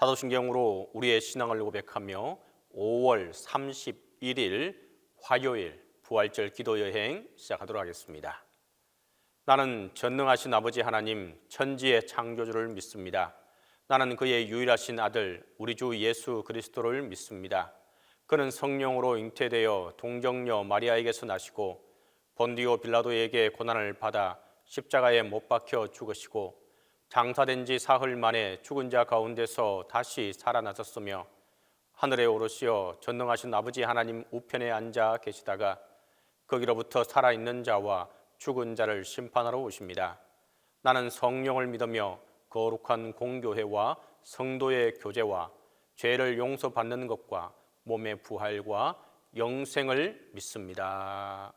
사도신경으로 우리의 신앙을 고백하며 5월 31일 화요일 부활절 기도여행 시작하도록 하겠습니다. 나는 전능하신 아버지 하나님 천지의 창조주를 믿습니다. 나는 그의 유일하신 아들 우리 주 예수 그리스도를 믿습니다. 그는 성령으로 잉태되어 동정녀 마리아에게서 나시고 본디오 빌라도에게 고난을 받아 십자가에 못 박혀 죽으시고 장사된 지 사흘 만에 죽은 자 가운데서 다시 살아나셨으며 하늘에 오르시어 전능하신 아버지 하나님 우편에 앉아 계시다가 거기로부터 살아있는 자와 죽은 자를 심판하러 오십니다. 나는 성령을 믿으며 거룩한 공교회와 성도의 교제와 죄를 용서받는 것과 몸의 부활과 영생을 믿습니다.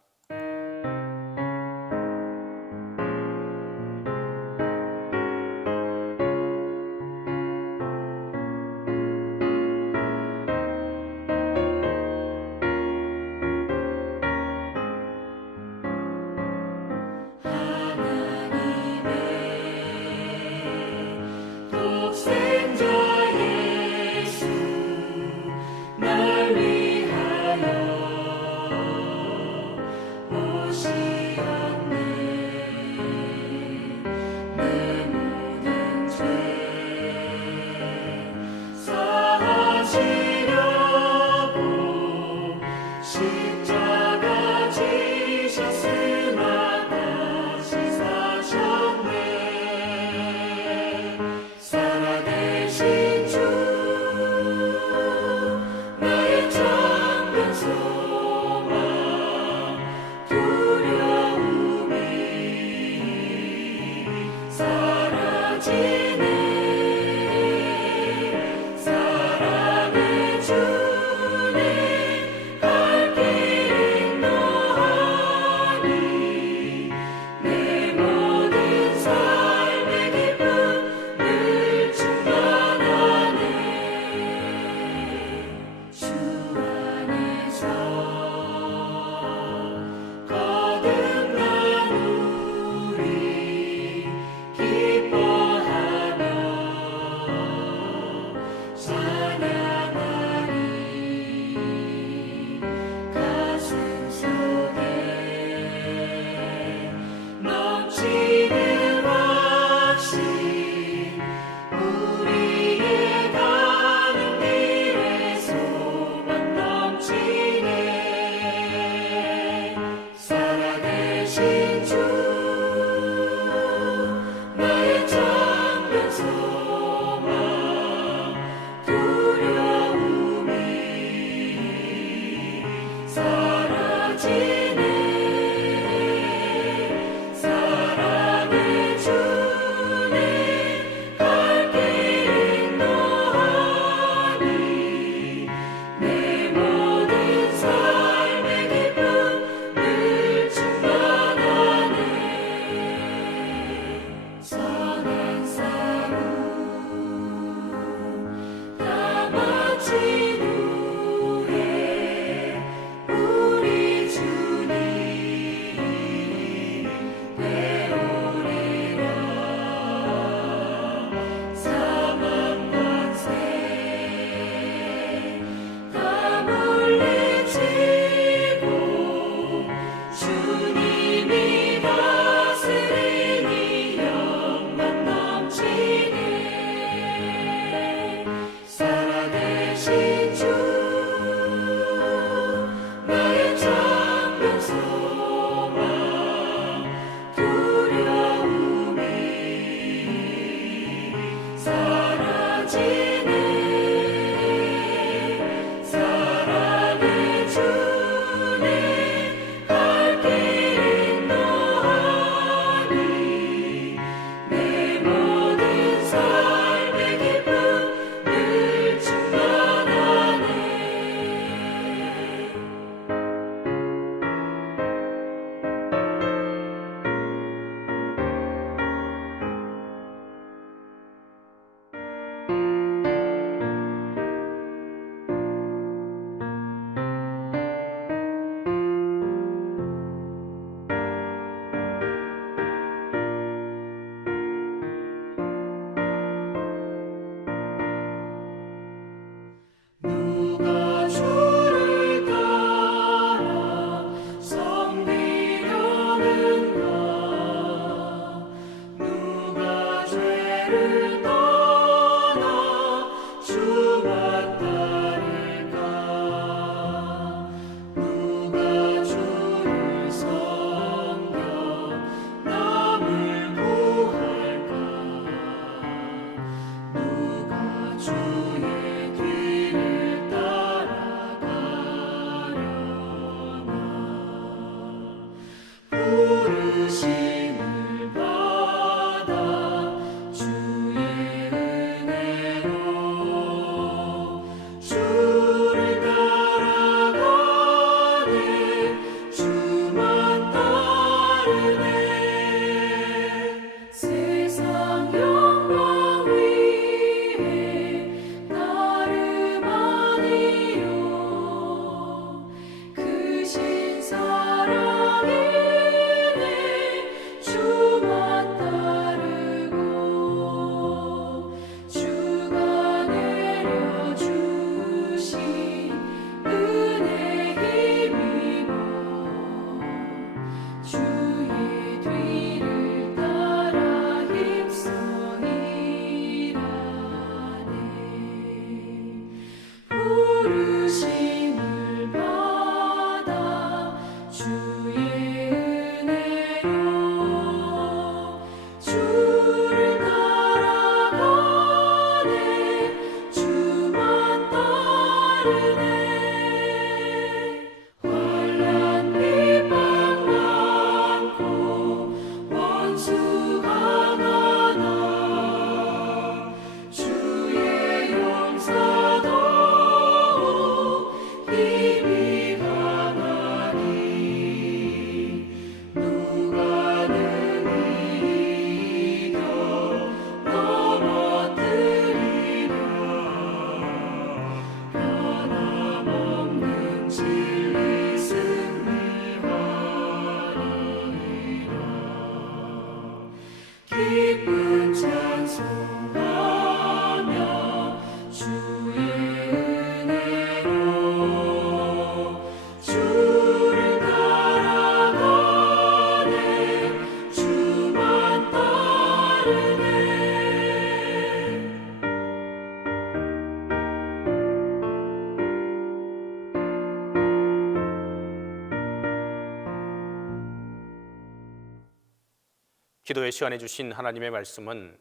기도의 시간에 주신 하나님의 말씀은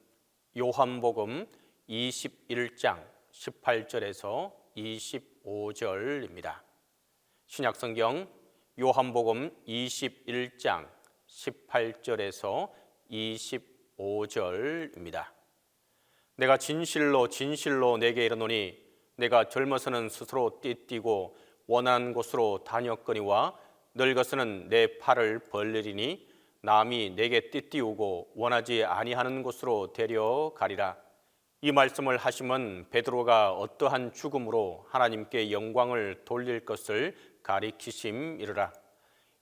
요한복음 21장 18절에서 25절입니다. 신약성경 요한복음 21장 18절에서 25절입니다. 내가 진실로 진실로 내게 이르노니 내가 젊어서는 스스로 띠뛰고 원하는 곳으로 다녔거니와 늙어서는 내 팔을 벌리리니 남이 내게 띠띠우고 원하지 아니하는 곳으로 데려가리라. 이 말씀을 하시면 베드로가 어떠한 죽음으로 하나님께 영광을 돌릴 것을 가리키심이르라.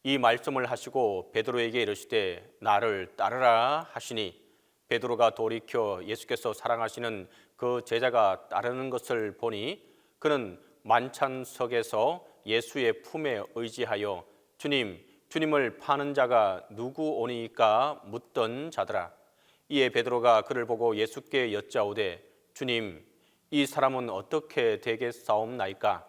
이 말씀을 하시고 베드로에게 이르시되 나를 따르라 하시니 베드로가 돌이켜 예수께서 사랑하시는 그 제자가 따르는 것을 보니 그는 만찬석에서 예수의 품에 의지하여 주님을 파는 자가 누구 오니까 묻던 자더라. 이에 베드로가 그를 보고 예수께 여짜오되 주님, 이 사람은 어떻게 되겠사옵나이까?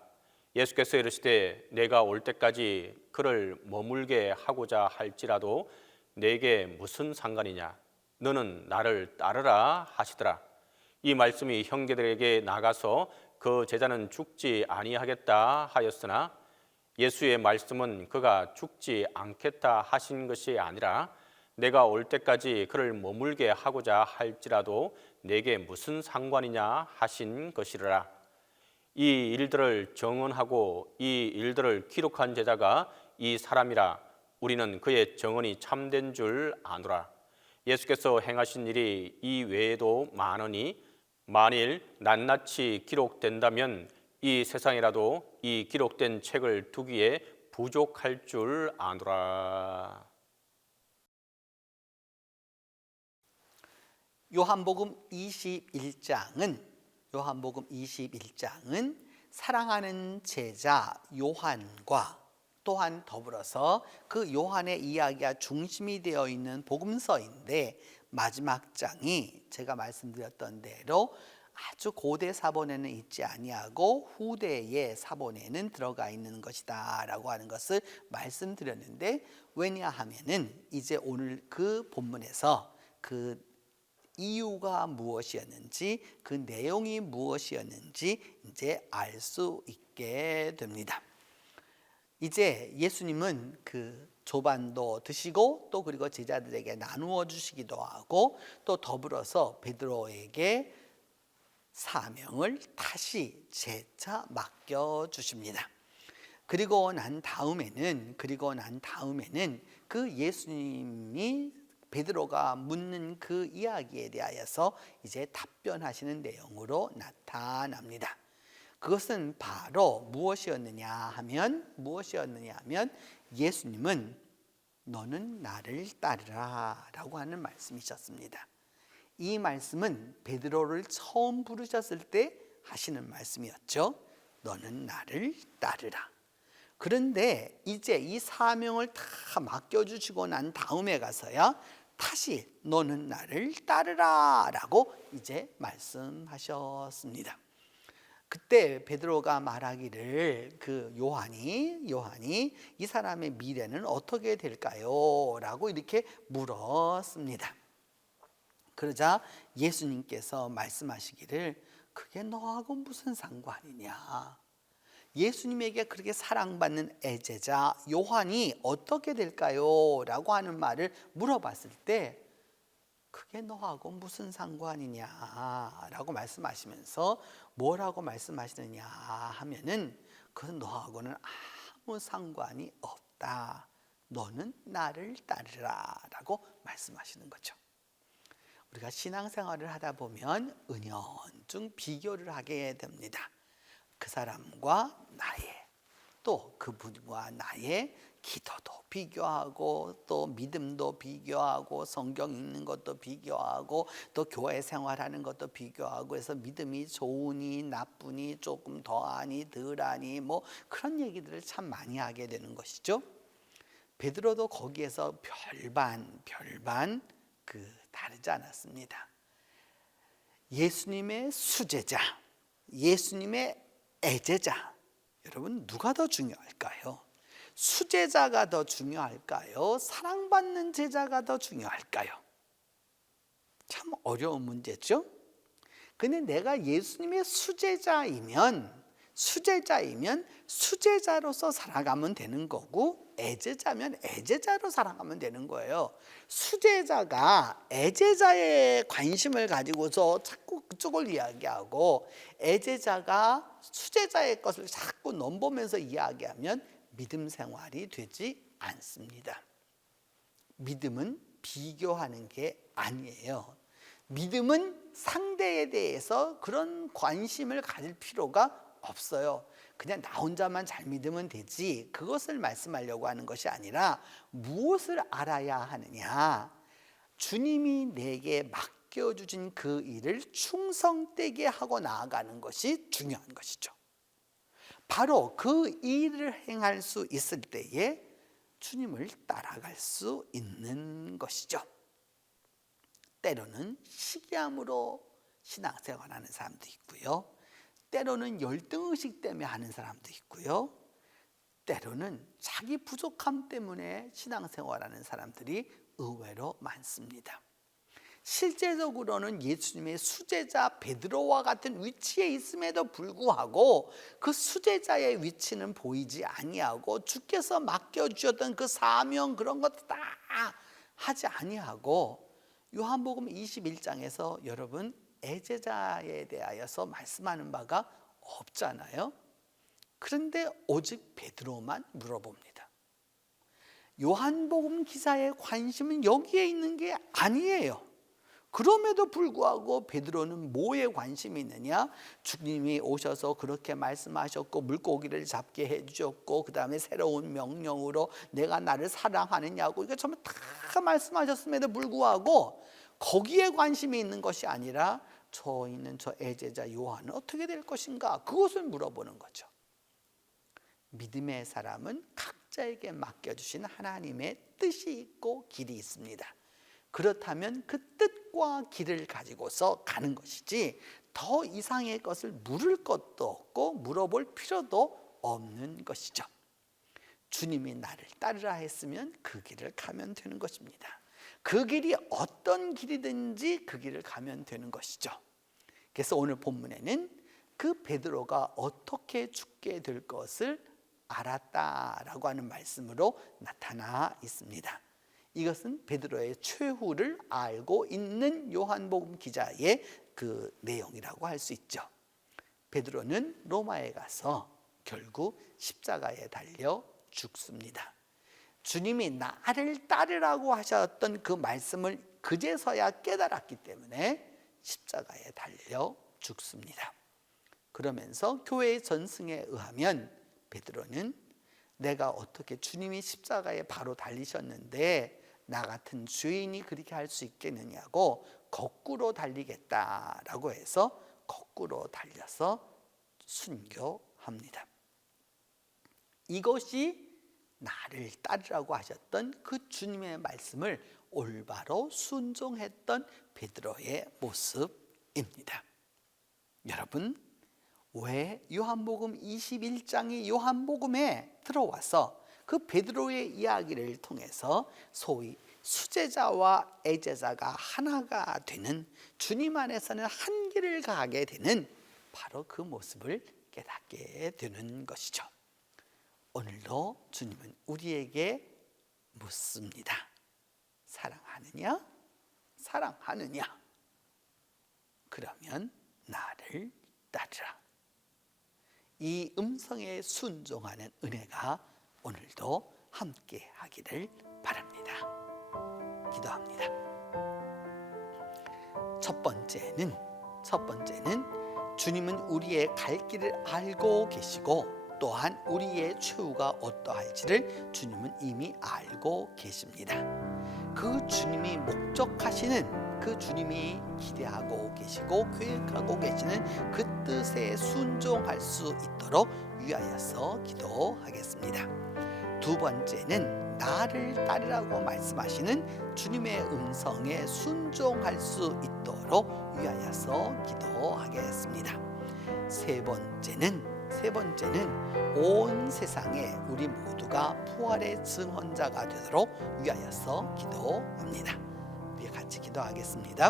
예수께서 이르시되 내가 올 때까지 그를 머물게 하고자 할지라도 내게 무슨 상관이냐? 너는 나를 따르라 하시더라. 이 말씀이 형제들에게 나가서 그 제자는 죽지 아니하겠다 하였으나 예수의 말씀은 그가 죽지 않겠다 하신 것이 아니라 내가 올 때까지 그를 머물게 하고자 할지라도 내게 무슨 상관이냐 하신 것이라. 이 일들을 정언하고 이 일들을 기록한 제자가 이 사람이라. 우리는 그의 정언이 참된 줄 아노라. 예수께서 행하신 일이 이 외에도 많으니 만일 낱낱이 기록된다면 이 세상이라도 이 기록된 책을 두기에 부족할 줄 아노라. 요한복음 21장은 사랑하는 제자 요한과 또한 더불어서 그 요한의 이야기가 중심이 되어 있는 복음서인데 마지막 장이 제가 말씀드렸던 대로 아주 고대 사본에는 있지 아니하고 후대의 사본에는 들어가 있는 것이다 라고 하는 것을 말씀드렸는데, 왜냐하면은 이제 오늘 그 본문에서 그 이유가 무엇이었는지, 그 내용이 무엇이었는지 이제 알 수 있게 됩니다. 이제 예수님은 그 조반도 드시고 또 그리고 제자들에게 나누어 주시기도 하고 또 더불어서 베드로에게 사명을 다시 재차 맡겨 주십니다. 그리고 난 다음에는 그 예수님이 베드로가 묻는 그 이야기에 대하여서 이제 답변하시는 내용으로 나타납니다. 그것은 바로 무엇이었느냐 하면 예수님은 너는 나를 따르라 라고 하는 말씀이셨습니다. 이 말씀은 베드로를 처음 부르셨을 때 하시는 말씀이었죠. 너는 나를 따르라. 그런데 이제 이 사명을 다 맡겨주시고 난 다음에 가서야 다시 너는 나를 따르라 라고 이제 말씀하셨습니다. 그때 베드로가 말하기를 그 요한이 이 사람의 미래는 어떻게 될까요? 라고 이렇게 물었습니다. 그러자 예수님께서 말씀하시기를 그게 너하고 무슨 상관이냐? 예수님에게 그렇게 사랑받는 애제자 요한이 어떻게 될까요? 라고 하는 말을 물어봤을 때 그게 너하고 무슨 상관이냐 라고 말씀하시면서 뭐라고 말씀하시느냐 하면은 그건 너하고는 아무 상관이 없다. 너는 나를 따르라 라고 말씀하시는 거죠. 우리가 신앙생활을 하다 보면 은연중 비교를 하게 됩니다. 그 사람과 나의, 또 그분과 나의 기도도 비교하고 또 믿음도 비교하고 성경 읽는 것도 비교하고 또 교회 생활하는 것도 비교하고 해서 믿음이 좋으니 나쁘니 조금 더하니 덜하니 뭐 그런 얘기들을 참 많이 하게 되는 것이죠. 베드로도 거기에서 별반 다르지 않았습니다. 예수님의 수제자, 예수님의 애제자, 여러분 누가 더 중요할까요? 수제자가 더 중요할까요? 사랑받는 제자가 더 중요할까요? 참 어려운 문제죠. 근데 내가 예수님의 수제자이면 수제자로서 살아가면 되는 거고, 애제자면 애제자로 살아가면 되는 거예요. 수제자가 애제자의 관심을 가지고서 자꾸 그쪽을 이야기하고, 애제자가 수제자의 것을 자꾸 넘보면서 이야기하면 믿음 생활이 되지 않습니다. 믿음은 비교하는 게 아니에요. 믿음은 상대에 대해서 그런 관심을 가질 필요가 없어요. 그냥 나 혼자만 잘 믿으면 되지, 그것을 말씀하려고 하는 것이 아니라 무엇을 알아야 하느냐, 주님이 내게 맡겨주신 그 일을 충성되게 하고 나아가는 것이 중요한 것이죠. 바로 그 일을 행할 수 있을 때에 주님을 따라갈 수 있는 것이죠. 때로는 시기함으로 신앙생활하는 사람도 있고요, 때로는 열등의식 때문에 하는 사람도 있고요, 때로는 자기 부족함 때문에 신앙생활하는 사람들이 의외로 많습니다. 실제적으로는 예수님의 수제자 베드로와 같은 위치에 있음에도 불구하고 그 수제자의 위치는 보이지 아니하고, 주께서 맡겨주셨던 그 사명, 그런 것도 다 하지 아니하고, 요한복음 21장에서 여러분 애제자에 대하여서 말씀하는 바가 없잖아요. 그런데 오직 베드로만 물어봅니다. 요한복음 기사의 관심은 여기에 있는 게 아니에요. 그럼에도 불구하고 베드로는 뭐에 관심이 있느냐? 주님이 오셔서 그렇게 말씀하셨고 물고기를 잡게 해주셨고, 그 다음에 새로운 명령으로 내가 나를 사랑하느냐고, 이거 정말 다 말씀하셨음에도 불구하고 거기에 관심이 있는 것이 아니라 저 있는 저 애제자 요한은 어떻게 될 것인가, 그것을 물어보는 거죠. 믿음의 사람은 각자에게 맡겨주신 하나님의 뜻이 있고 길이 있습니다. 그렇다면 그 뜻과 길을 가지고서 가는 것이지, 더 이상의 것을 물을 것도 없고 물어볼 필요도 없는 것이죠. 주님이 나를 따르라 했으면 그 길을 가면 되는 것입니다. 그 길이 어떤 길이든지 그 길을 가면 되는 것이죠. 그래서 오늘 본문에는 그 베드로가 어떻게 죽게 될 것을 알았다라고 하는 말씀으로 나타나 있습니다. 이것은 베드로의 최후를 알고 있는 요한복음 기자의 그 내용이라고 할 수 있죠. 베드로는 로마에 가서 결국 십자가에 달려 죽습니다. 주님이 나를 따르라고 하셨던 그 말씀을 그제서야 깨달았기 때문에 십자가에 달려 죽습니다. 그러면서 교회의 전승에 의하면 베드로는 내가 어떻게 주님이 십자가에 바로 달리셨는데 나 같은 죄인이 그렇게 할 수 있겠느냐고 거꾸로 달리겠다라고 해서 거꾸로 달려서 순교합니다. 이것이 나를 따르라고 하셨던 그 주님의 말씀을 올바로 순종했던 베드로의 모습입니다. 여러분, 왜 요한복음 21장이 요한복음에 들어와서 그 베드로의 이야기를 통해서 소위 수제자와 애제자가 하나가 되는, 주님 안에서는 한계를 가하게 되는 바로 그 모습을 깨닫게 되는 것이죠. 오늘도 주님은 우리에게 묻습니다. 사랑하느냐? 사랑하느냐? 그러면 나를 따르라. 이 음성에 순종하는 은혜가 오늘도 함께 하기를 바랍니다. 기도합니다. 첫 번째는 주님은 우리의 갈 길을 알고 계시고, 또한 우리의 최후가 어떠할지를 주님은 이미 알고 계십니다. 그 주님이 목적하시는, 그 주님이 기대하고 계시고 계획하고 계시는 그 뜻에 순종할 수 있도록 위하여서 기도하겠습니다. 두 번째는 나를 따르라고 말씀하시는 주님의 음성에 순종할 수 있도록 위하여서 기도하겠습니다. 세 번째는 온 세상에 우리 모두가 부활의 증언자가 되도록 위하여서 기도합니다. 우리 같이 기도하겠습니다.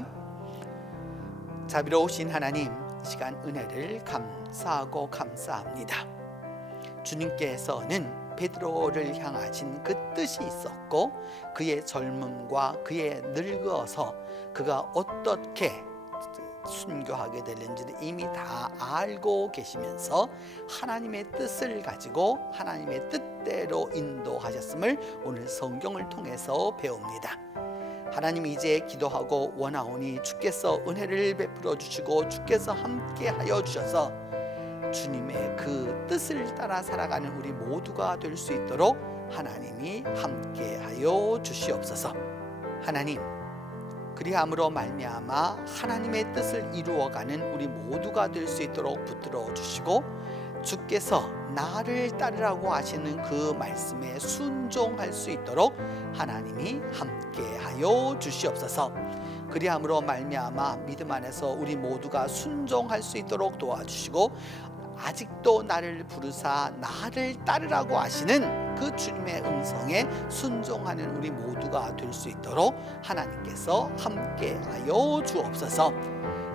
자비로우신 하나님, 이 시간 은혜를 감사하고 감사합니다. 주님께서는 베드로를 향하신 그 뜻이 있었고, 그의 젊음과 그의 늙어서 그가 어떻게 순교하게 되는지를 이미 다 알고 계시면서 하나님의 뜻을 가지고 하나님의 뜻대로 인도하셨음을 오늘 성경을 통해서 배웁니다. 하나님, 이제 기도하고 원하오니 주께서 은혜를 베풀어 주시고 주께서 함께 하여 주셔서 주님의 그 뜻을 따라 살아가는 우리 모두가 될 수 있도록 하나님이 함께 하여 주시옵소서. 하나님, 그리함으로 말미암아 하나님의 뜻을 이루어가는 우리 모두가 될 수 있도록 붙들어 주시고, 주께서 나를 따르라고 하시는 그 말씀에 순종할 수 있도록 하나님이 함께하여 주시옵소서. 그리함으로 말미암아 믿음 안에서 우리 모두가 순종할 수 있도록 도와주시고, 아직도 나를 부르사 나를 따르라고 하시는 그 주님의 음성에 순종하는 우리 모두가 될 수 있도록 하나님께서 함께하여 주옵소서.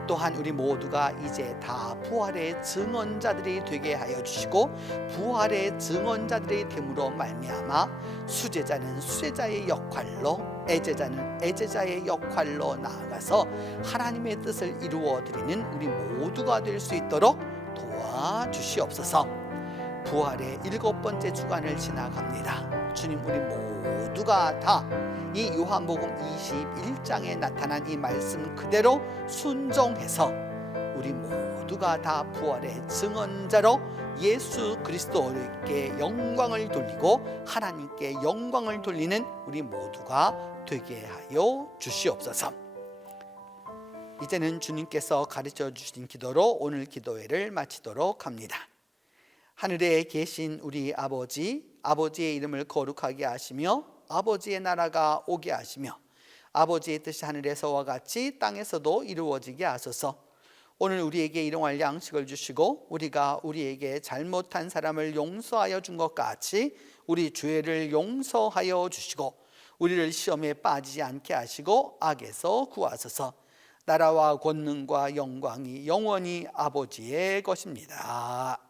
또한 우리 모두가 이제 다 부활의 증언자들이 되게 하여 주시고, 부활의 증언자들이 됨으로 말미암아 수제자는 수제자의 역할로, 애제자는 애제자의 역할로 나아가서 하나님의 뜻을 이루어 드리는 우리 모두가 될 수 있도록 도와주시옵소서. 부활의 7번째 주간을 지나갑니다. 주님, 우리 모두가 다 이 요한복음 21장에 나타난 이 말씀 그대로 순종해서 우리 모두가 다 부활의 증언자로 예수 그리스도께 영광을 돌리고 하나님께 영광을 돌리는 우리 모두가 되게 하여 주시옵소서. 이제는 주님께서 가르쳐 주신 기도로 오늘 기도회를 마치도록 합니다. 하늘에 계신 우리 아버지, 아버지의 이름을 거룩하게 하시며 아버지의 나라가 오게 하시며 아버지의 뜻이 하늘에서와 같이 땅에서도 이루어지게 하소서. 오늘 우리에게 일용할 양식을 주시고, 우리가 우리에게 잘못한 사람을 용서하여 준 것 같이 우리 죄를 용서하여 주시고, 우리를 시험에 빠지지 않게 하시고 악에서 구하소서. 나라와 권능과 영광이 영원히 아버지의 것입니다.